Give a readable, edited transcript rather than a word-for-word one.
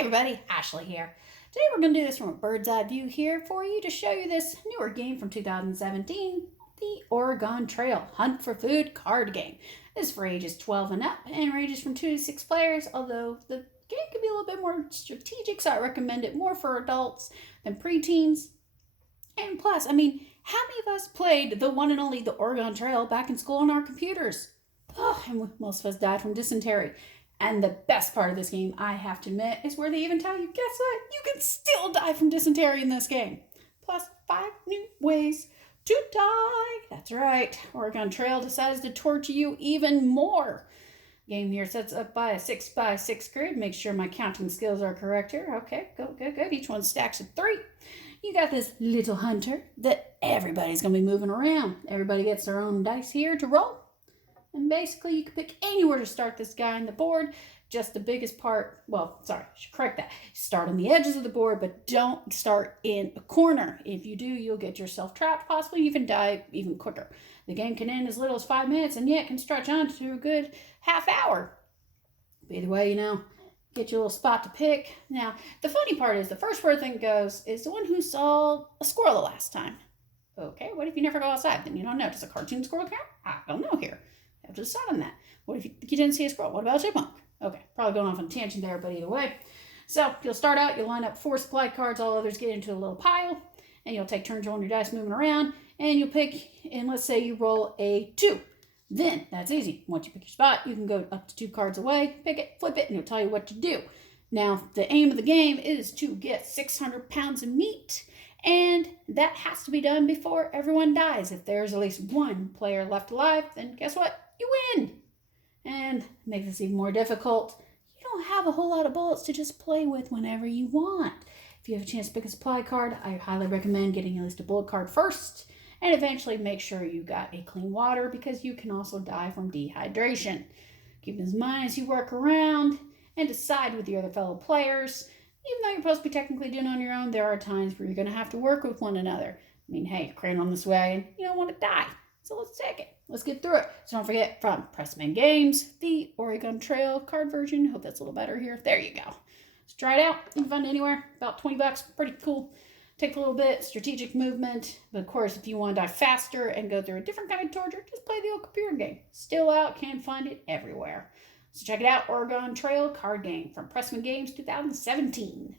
Everybody, Ashley here. Today we're going to do this from a bird's eye view here for you to show you this newer game from 2017, the Oregon Trail Hunt for Food card game. This is for ages 12 and up and ranges from 2 to 6 players, although the game can be a little bit more strategic, so I recommend it more for adults than preteens. And plus, how many of us played the one and only the Oregon Trail back in school on our computers? Oh, and most of us died from dysentery. And the best part of this game, I have to admit, is where they even tell you, guess what? You can still die from dysentery in this game. Plus 5 new ways to die. That's right. Oregon Trail decides to torture you even more. Game here sets up by a 6x6 grid. Make sure my counting skills are correct here. Okay, good. Each one stacks at 3. You got this little hunter that everybody's going to be moving around. Everybody gets their own dice here to roll. And basically, you can pick anywhere to start this guy on the board. Just the biggest part, I should correct that. Start on the edges of the board, but don't start in a corner. If you do, you'll get yourself trapped, possibly even die even quicker. The game can end as little as 5 minutes, and yet can stretch on to a good half hour. But either way, get your little spot to pick. Now, the funny part is the first where thing goes is the one who saw a squirrel the last time. Okay, what if you never go outside? Then you don't know. Does a cartoon squirrel count? I don't know here. You have to decide on that. What if you didn't see a squirrel? What about a chipmunk? Okay, probably going off on a tangent there, but either way. So you'll start out, you'll line up 4 supply cards, all others get into a little pile, and you'll take turns rolling your dice, moving around, and you'll pick, and let's say you roll a 2. Then, that's easy. Once you pick your spot, you can go up to 2 cards away, pick it, flip it, and it'll tell you what to do. Now, the aim of the game is to get 600 pounds of meat, and that has to be done before everyone dies. If there's at least one player left alive, then guess what? You win! And make this even more difficult, you don't have a whole lot of bullets to just play with whenever you want. If you have a chance to pick a supply card, I highly recommend getting at least a bullet card first, and eventually make sure you got a clean water because you can also die from dehydration. Keep this in mind as you work around and decide with the other fellow players. Even though you're supposed to be technically doing it on your own, there are times where you're going to have to work with one another. Hey, you're craning on this wagon, you don't want to die. So let's take it. Let's get through it. So don't forget, from Pressman Games, the Oregon Trail card version. Hope that's a little better here. There you go. Let's try it out. You can find it anywhere. About $20. Pretty cool. Take a little bit. Strategic movement. But of course, if you want to die faster and go through a different kind of torture, just play the old computer game. Still out. Can find it everywhere. So check it out. Oregon Trail card game from Pressman Games 2017.